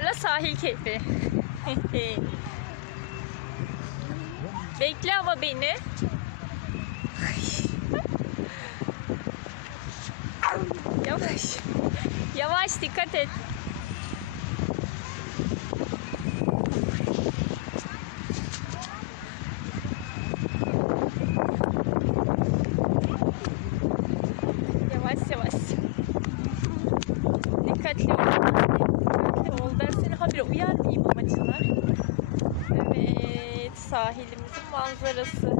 Çınar'la sahil keyfi. Bekle ama beni. Yavaş. Yavaş, dikkat et. Yavaş yavaş. Dikkatli ol. Dikkatli ol. Ben seni habire uyar mıyım ama Çınar? Evet, sahilimizin manzarası.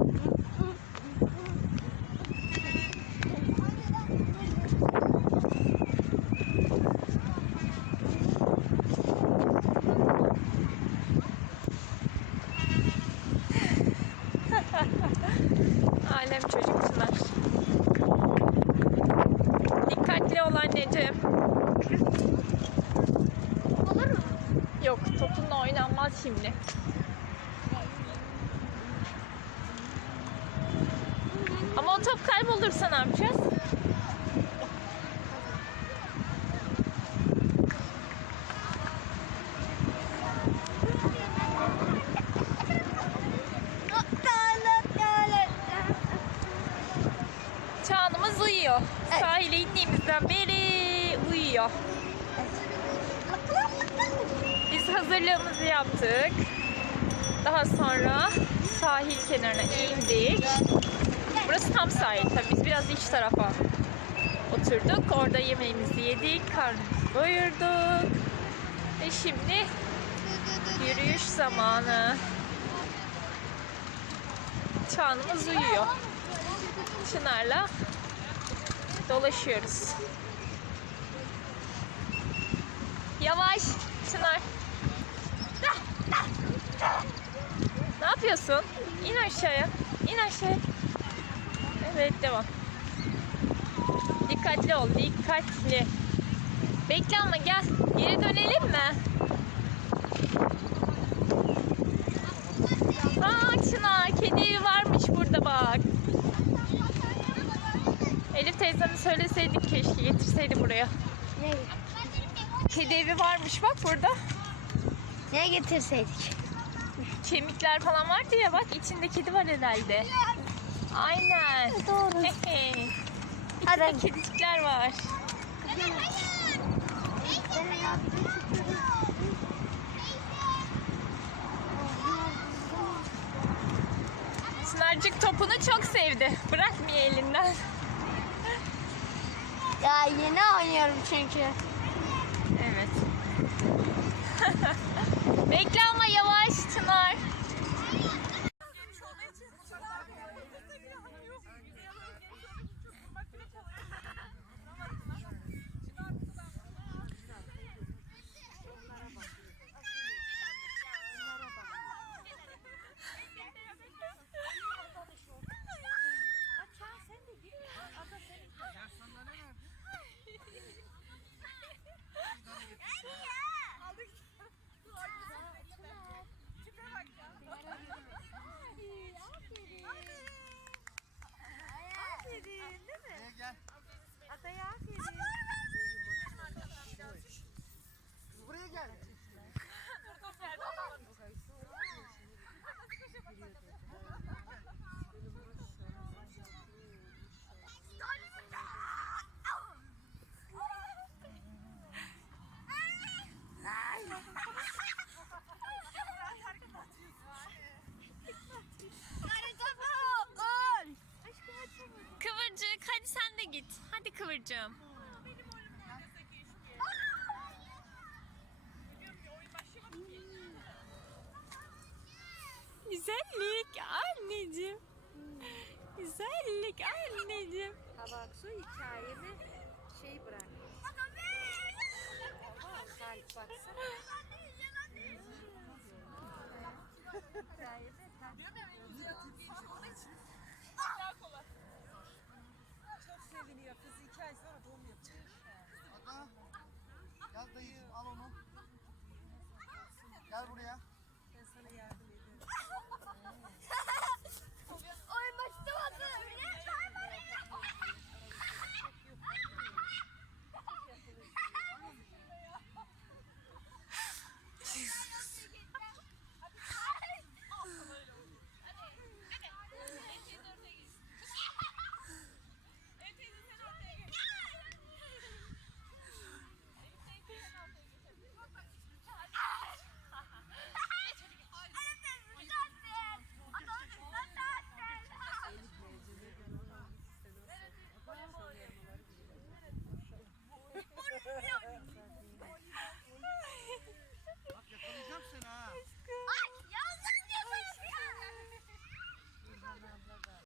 Alem çocuk Çınar. Dikkatli ol anneciğim. Olur mu? Yok, topunla oynanmaz şimdi. Ama o top kaybolursa ne yapacağız? Çağan'ımız uyuyor. Evet. Sahile indiğimizden beri uyuyor. Biz hazırlığımızı yaptık. Daha sonra sahil kenarına indik. Burası tam sahil. Tabii biz biraz iç tarafa oturduk. Orada yemeğimizi yedik. Karnımızı doyurduk. Ve şimdi yürüyüş zamanı. Çağan'ımız uyuyor. Çınar'la dolaşıyoruz. Yavaş Çınar. Ne yapıyorsun? İn aşağıya. İn aşağıya. Evet, devam. Dikkatli ol. Dikkatli. Bekle ama gel. Geri dönelim mi? Aa Çınar, kedi evi varmış burada bak. Elif teyzeme söyleseydik keşke getirseydi buraya. Ne? Kedi evi varmış bak burada. Ne getirseydik? Kemikler falan vardı ya bak, içinde kedi var herhalde. Aynen. Doğru. İçinde kedicikler var. Çınarcık topunu çok sevdi. Bırakmıyor elinden. Ya yeni oynuyorum çünkü. Evet. Bekle ama yavaş Çınar. Gel. Adaya aferin. Kız buraya gel. Kıvırcık hadi sen de git. Hadi Kıvırcığım. Güzellik anneciğim. Güzellik anneciğim. Tabak su hikayemi şey bırak. Kalp baksana. Hikayemi çok seviniyor kız 2 ay sonra doğum yapıyor.